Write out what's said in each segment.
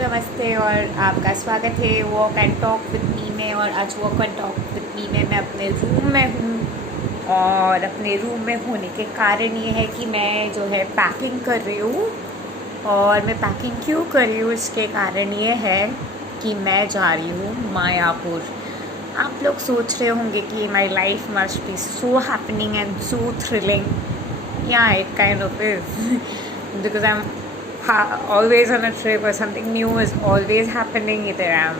नमस्ते और आपका स्वागत है walk and talk with me में। और आज walk and talk with me में मैं अपने रूम में हूँ। और अपने रूम में होने के कारण ये है कि मैं जो है पैकिंग कर रही हूँ। और मैं पैकिंग क्यों कर रही हूँ, इसके कारण ये है कि मैं जा रही हूँ मायापुर। आप लोग सोच रहे होंगे कि my life must be so happening and so thrilling. या it kind of is because I am always on a trip or something new is always happening. Either I'm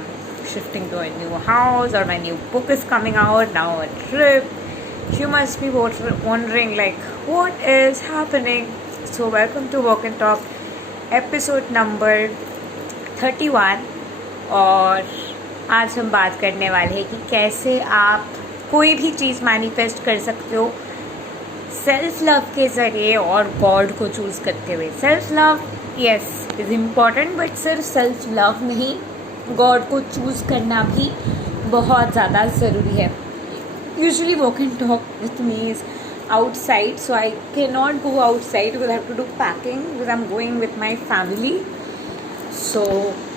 shifting to a new house or my new book is coming out, now a trip. You must be wondering like what is happening. So welcome to Walk and Talk episode number 31। और आज हम बात करने वाले हैं कि कैसे आप कोई भी चीज़ मैनिफेस्ट कर सकते हो सेल्फ लव के ज़रिए और गॉड को चूज़ करते हुए। Self love yes is important, but सिर्फ सेल्फ लव नहीं, गॉड को चूज़ करना भी बहुत ज़्यादा ज़रूरी है। Usually walk and talk with me is outside, so I cannot go outside because I have to do packing because I'm going with my family. So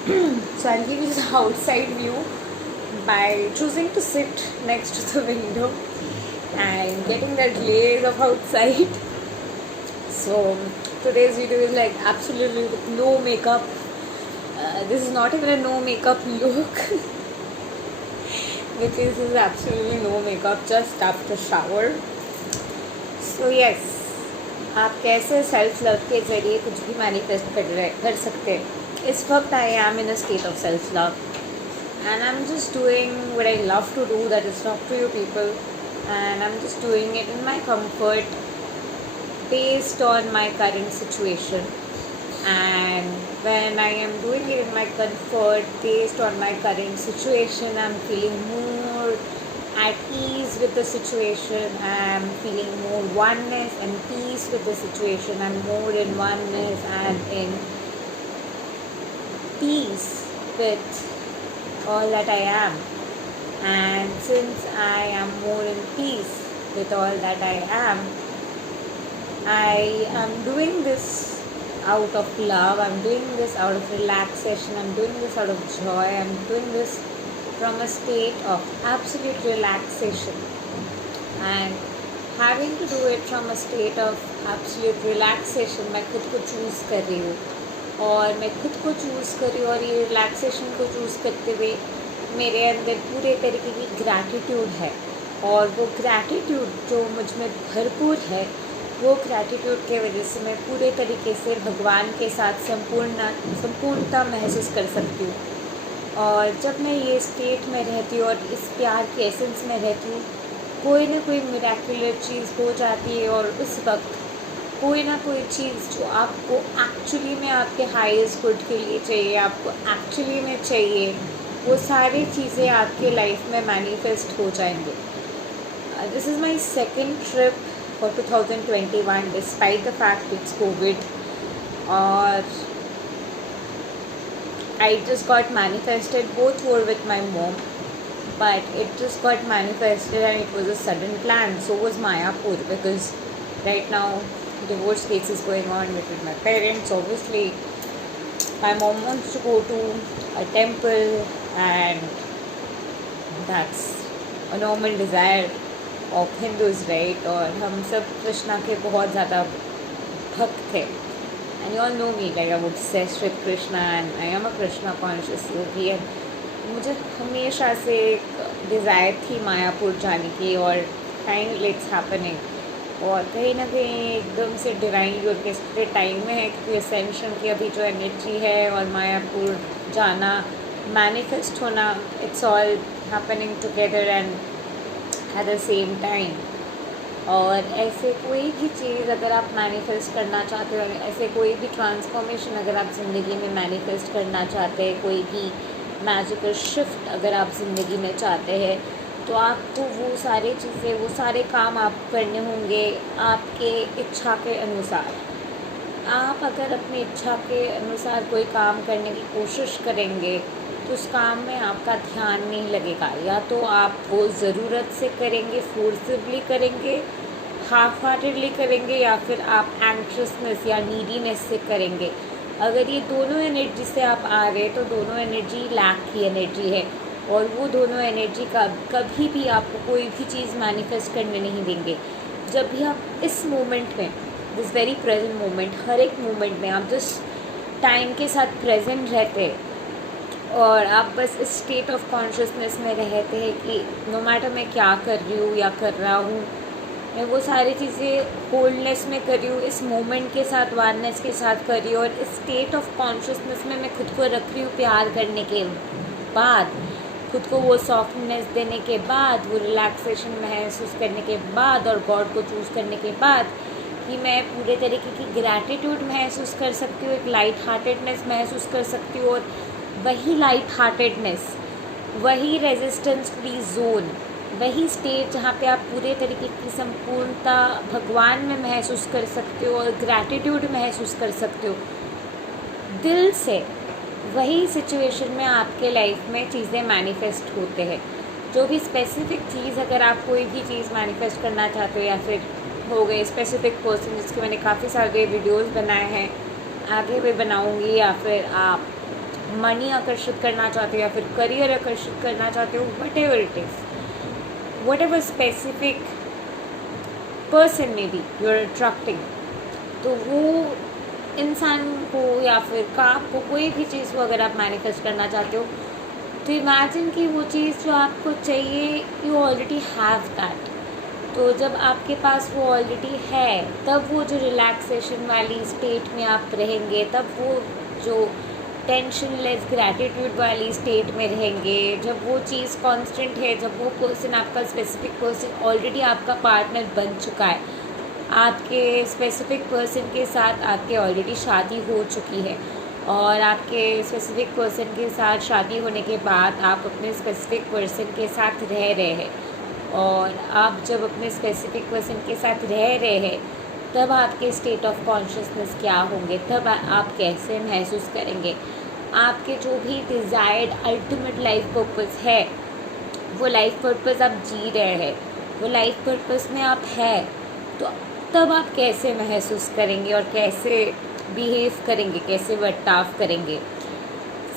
I'll give you the outside view by choosing to sit next to the window and getting that glaze of outside. So today's video is like absolutely with no makeup. This is not even a no makeup look because this is absolutely no makeup, just after shower. So yes, आप कैसे self love के ज़रिए कुछ भी manifest कर सकते हैं। इस वक्त I am in a state of self love and I'm just doing what I love to do, that is talk to you people, and I'm just doing it in my comfort based on my current situation. And when I am doing it in my comfort based on my current situation, I'm feeling more at ease with the situation. I'm feeling more oneness and peace with the situation. I'm more in oneness and in peace with all that I am. And since I am more in peace with all that I am doing this out of love, I'm doing this out of relaxation, I'm doing this out of joy, I'm doing this from a state of absolute relaxation. And having to do it from a state of absolute relaxation, मैं खुद को choose कर रही हूँ और मैं खुद को चूज़ कर रही हूँ। और ये रिलैक्सेशन को चूज़ करते हुए मेरे अंदर पूरे तरीके की ग्रैटिट्यूड है। और वो ग्रैटिट्यूड जो मुझ में भरपूर है, वो ग्रैटिट्यूड के वजह से मैं पूरे तरीके से भगवान के साथ संपूर्णता महसूस कर सकती हूँ। और जब मैं ये स्टेट में रहती हूँ और इस प्यार के एसेंस में रहती हूँ, कोई ना कोई मिरेकुलर चीज़ हो जाती है। और उस वक्त कोई ना कोई चीज़ जो आपको एक्चुअली में आपके हाईएस्ट गुड के लिए चाहिए, आपको एक्चुअली में चाहिए, वो सारी चीज़ें आपके लाइफ में मैनिफेस्ट हो जाएंगे। This is my second trip for 2021 despite the fact it's Covid. और I just got manifested, both were with my mom, but it just got manifested and it was a sudden plan. So was Mayapur, because right now divorce case is going on between my parents. Obviously my mom wants to go to a temple and that's a normal desire of Hindus, right? और हम सब कृष्णा के बहुत ज़्यादा भक्त थे। And you all know me, like I'm obsessed with Krishna and I am a Krishna conscious yogi. And मुझे हमेशा से एक डिज़ायर थी मायापुर जाने की और फाइनली इट्स हैपनिंग। और कहीं ना कहीं एकदम से डिवाइनली ऑर्केस्ट्रेटेड टाइम में है, क्योंकि असेंशन की अभी जो एनर्जी है और मायापुर जाना, मैनिफेस्ट होना, it's all happening together and at the same time. और ऐसे कोई भी चीज़ अगर आप मैनिफेस्ट करना चाहते हो, ऐसे कोई भी ट्रांसफॉर्मेशन अगर आप ज़िंदगी में मैनिफेस्ट करना चाहते हैं, कोई भी मैजिकल शिफ्ट अगर आप ज़िंदगी में चाहते हैं, तो आपको वो सारी चीज़ें, वो सारे काम आप करने होंगे आपके इच्छा के अनुसार। आप अगर अपनी इच्छा के अनुसार कोई काम करने की कोशिश करेंगे तो उस काम में आपका ध्यान नहीं लगेगा। या तो आप वो ज़रूरत से करेंगे, फोर्सिबली करेंगे, हाफ हार्टेडली करेंगे, या फिर आप एंक्शसनेस या नीडीनेस से करेंगे। अगर ये दोनों एनर्जी से आप आ रहे तो दोनों एनर्जी लैक की एनर्जी है, और वो दोनों एनर्जी का कभी भी आपको कोई भी चीज़ मैनिफेस्ट करने नहीं देंगे। जब भी आप इस मोमेंट में, दिस वेरी प्रेजेंट मोमेंट, हर एक मोमेंट में आप जिस टाइम के साथ प्रेजेंट रहते और आप बस इस स्टेट ऑफ कॉन्शियसनेस में रहते हैं कि नो मैटर मैं क्या कर रही हूँ या कर रहा हूँ, मैं वो सारी चीज़ें होल्डनेस में कर रही हूँ, इस मोमेंट के साथ वारनेस के साथ कर रही हूँ, और इस स्टेट ऑफ कॉन्शियसनेस में मैं खुद को रख रही हूँ प्यार करने के बाद, खुद को वो सॉफ्टनेस देने के बाद, वो रिलैक्सेशन महसूस करने के बाद, और गॉड को चूज़ करने के बाद कि मैं पूरे तरीके की ग्रैटिट्यूड महसूस कर सकती हूँ, एक लाइट हार्टेडनेस महसूस कर सकती हूँ, और वही लाइट हार्टेडनेस, वही रेजिस्टेंस फ्री जोन, वही स्टेट जहाँ पे आप पूरे तरीके की संपूर्णता भगवान में महसूस कर सकते हो और ग्रैटिट्यूड महसूस कर सकते हो दिल से, वही सिचुएशन में आपके लाइफ में चीज़ें मैनिफेस्ट होते हैं। जो भी स्पेसिफिक चीज़, अगर आप कोई भी चीज़ मैनिफेस्ट करना चाहते हो, या फिर हो गए स्पेसिफिक पर्सन जिसके मैंने काफ़ी सारे वीडियोस बनाए हैं, आगे भी बनाऊंगी, या फिर आप मनी आकर्षित करना चाहते हो या फिर करियर आकर्षित करना चाहते हो, what ever it is, what ever specific person में भी यू आर अट्रैक्टिंग, तो वो इंसान को या फिर काम को, कोई भी चीज़ को अगर आप मैनिफेस्ट करना चाहते हो, तो इमेजिन कि वो चीज़ जो आपको चाहिए, यू ऑलरेडी हैव दैट। तो जब आपके पास वो ऑलरेडी है, तब वो जो रिलैक्सेशन वाली स्टेट में आप रहेंगे, तब वो जो टेंशन लेस ग्रैटिट्यूड वाली स्टेट में रहेंगे, जब वो चीज़ कांस्टेंट है, जब वो पर्सन, आपका स्पेसिफिक पर्सन ऑलरेडी आपका पार्टनर बन चुका है, आपके स्पेसिफिक पर्सन के साथ आपके ऑलरेडी शादी हो चुकी है, और आपके स्पेसिफिक पर्सन के साथ शादी होने के बाद आप अपने स्पेसिफिक पर्सन के साथ रह रहे हैं, और आप जब अपने स्पेसिफिक पर्सन के साथ रह रहे हैं, तब आपके स्टेट ऑफ कॉन्शियसनेस क्या होंगे, तब आप कैसे महसूस करेंगे, आपके जो भी डिज़ायर्ड अल्टीमेट लाइफ पर्पस है, वो लाइफ पर्पस आप जी रहे हैं, वो लाइफ पर्पस में आप हैं, तो तब आप कैसे महसूस करेंगे और कैसे बिहेव करेंगे, कैसे बर्ताव करेंगे।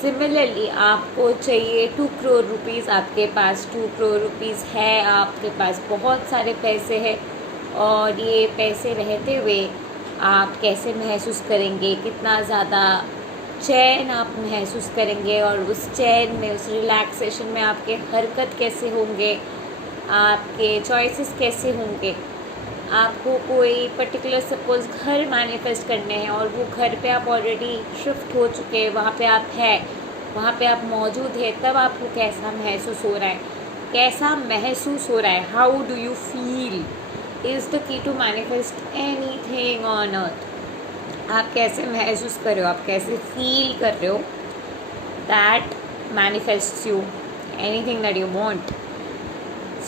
सिमिलरली आपको चाहिए 2 करोड़ रुपीज़, आपके पास 2 करोड़ रुपीज़ है, आपके पास बहुत सारे पैसे हैं, और ये पैसे रहते हुए आप कैसे महसूस करेंगे, कितना ज़्यादा चैन आप महसूस करेंगे, और उस चैन में, उस रिलैक्सेशन में आपके हरकत कैसे होंगे, आपके चॉइसेस कैसे होंगे। आपको कोई पर्टिकुलर सपोज़ घर मैनिफेस्ट करने हैं, और वो घर पे आप ऑलरेडी शिफ्ट हो चुके हैं, वहाँ पे आप हैं, वहाँ पे आप मौजूद हैं, तब आपको कैसा महसूस हो रहा है, कैसा महसूस हो रहा है, how do you feel is the key to manifest anything on earth. आप कैसे महसूस कर रहे हो, आप कैसे फील कर रहे हो, that manifests you anything that you want.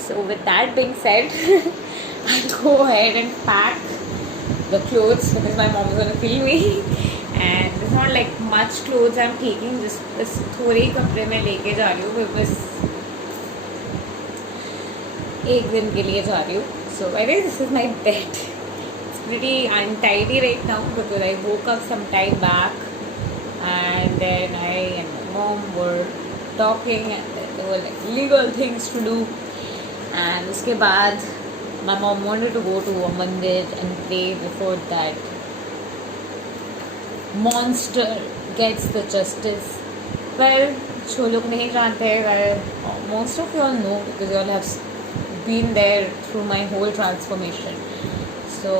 So with that being said, I'll go ahead and pack the clothes because my mom is going to kill me. And it's not like much clothes I'm taking, just बस थोड़े ही कपड़े मैं लेके जा रही हूँ, बस एक दिन के लिए जा रही हूँ. So I think this is my bed. It's pretty untidy right now because I woke up some time back, and then I and my mom were talking, and there were like legal things to do. And उसके बाद my mom wanted to go to a मंदिर and pray before that monster gets the justice. Well, जो लोग नहीं जानते हैं, well, most of you all know because you all have been there through my whole transformation. So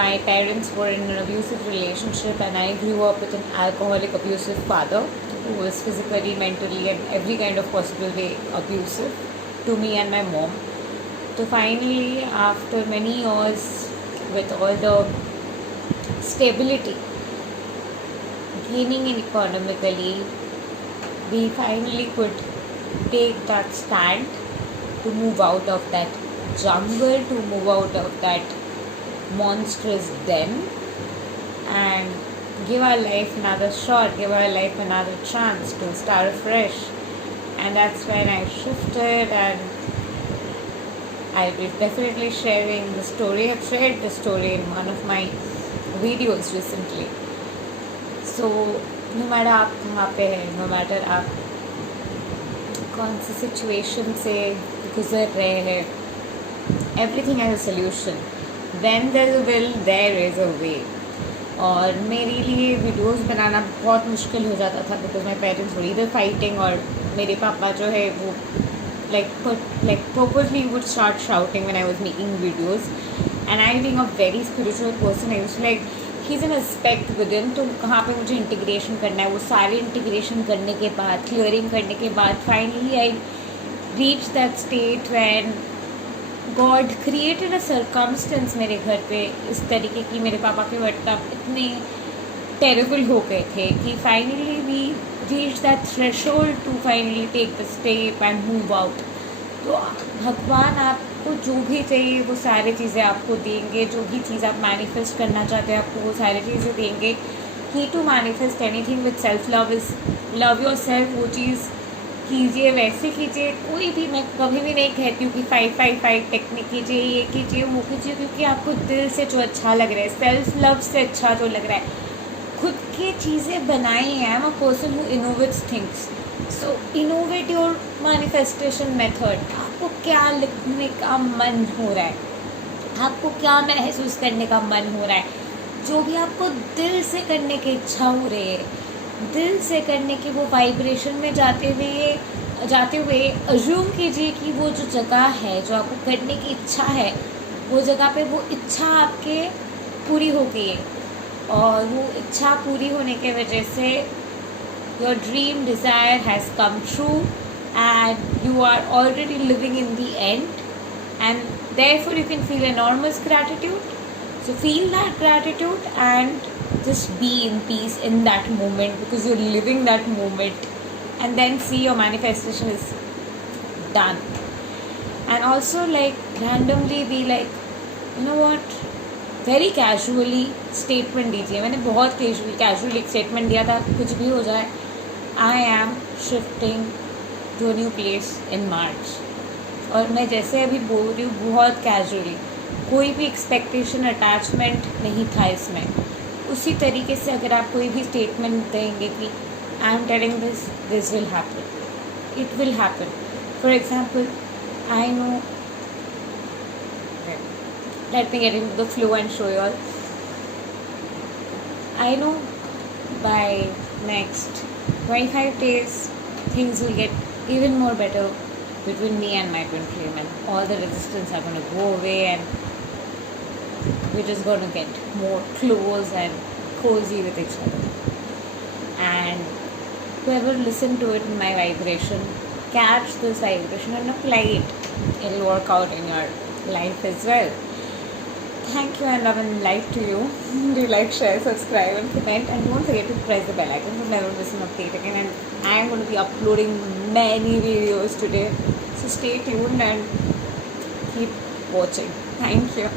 my parents were in an abusive relationship, and I grew up with an alcoholic, abusive father who was physically, mentally, and every kind of possible way abusive to me and my mom. So finally, after many years with all the stability gaining in economically, we finally could take that stand to move out of that jungle, to move out of that monstrous den, and give our life another shot, give our life another chance to start afresh. And that's when I shifted, and I'll be definitely sharing the story. I've shared the story in one of my videos recently. So no matter आप कहाँ पे हैं, no matter आप कौन सी situation से गुज़र रहे हैं, everything has a solution. When there is a will there is a way. और मेरे लिए वीडियोस बनाना बहुत मुश्किल हो जाता था because my parents were either fighting, और मेरे पापा जो है वो purposely would start shouting when I was making videos. And I, being a very spiritual person, I was like, he's an aspect within, तो कहाँ पे मुझे इंटीग्रेशन करना है. वो सारे इंटीग्रेशन करने के बाद, क्लियरिंग करने के बाद, finally I reach that state when God created a circumstance मेरे घर पे इस तरीके की. मेरे पापा के वर्ताव इतने टेरेबल हो गए थे कि finally we reach that threshold to finally take the step and move out. तो भगवान आपको जो भी चाहिए वो सारी चीज़ें आपको देंगे. जो भी चीज़ आप मैनिफेस्ट करना चाहते हैं आपको वो सारी चीज़ें देंगे. Key to manifest anything with self love is love yourself. वो चीज़ कीजिए, वैसे कीजिए. कोई भी, मैं कभी भी नहीं कहती हूँ कि 5-5-5 टेक्निक कीजिए, ये कीजिए, वो कीजिए, क्योंकि आपको दिल से जो अच्छा लग रहा है, सेल्फ लव से अच्छा जो लग रहा है, खुद की चीज़ें बनाएं. I am a person who innovates things. So innovate your manifestation method. आपको क्या लिखने का मन हो रहा है, आपको क्या महसूस करने का मन हो रहा है, जो भी आपको दिल से करने की इच्छा हो रही है, दिल से करने की वो वाइब्रेशन में जाते हुए अज्यूम कीजिए कि वो जो जगह है जो आपको करने की इच्छा है, वो जगह पे वो इच्छा आपके पूरी हो गई है. और वो इच्छा पूरी होने के वजह से your dream desire has come true and you are already living in the end, and therefore you can feel enormous gratitude. So feel that gratitude and just be in peace in that moment, because you're living that moment, and then see your manifestation is done. And also like randomly be like, you know what, very casually statement दीजिए. मैंने बहुत casually एक statement दिया था, कुछ भी हो जाए, I am shifting to new place in March. और मैं जैसे अभी बोल रही हूँ बहुत कैजुअली, कोई भी एक्सपेक्टेशन अटैचमेंट नहीं था इसमें. उसी तरीके से अगर आप कोई भी स्टेटमेंट देंगे कि I am telling this will happen, it will happen. For example, I know, let me get in the flow and show you all. I know by next 25 days things will get even more better between me and my twin flame, and all the resistance are going to go away, and we're just going to get more close and cozy with each other. And whoever listen to it in my vibration, catch this vibration and apply it. It'll work out in your life as well. Thank you and love and light to you. Do like, share, subscribe and comment, and don't forget to press the bell icon to never miss an update again. And I am going to be uploading many videos today, so stay tuned and keep watching. Thank you.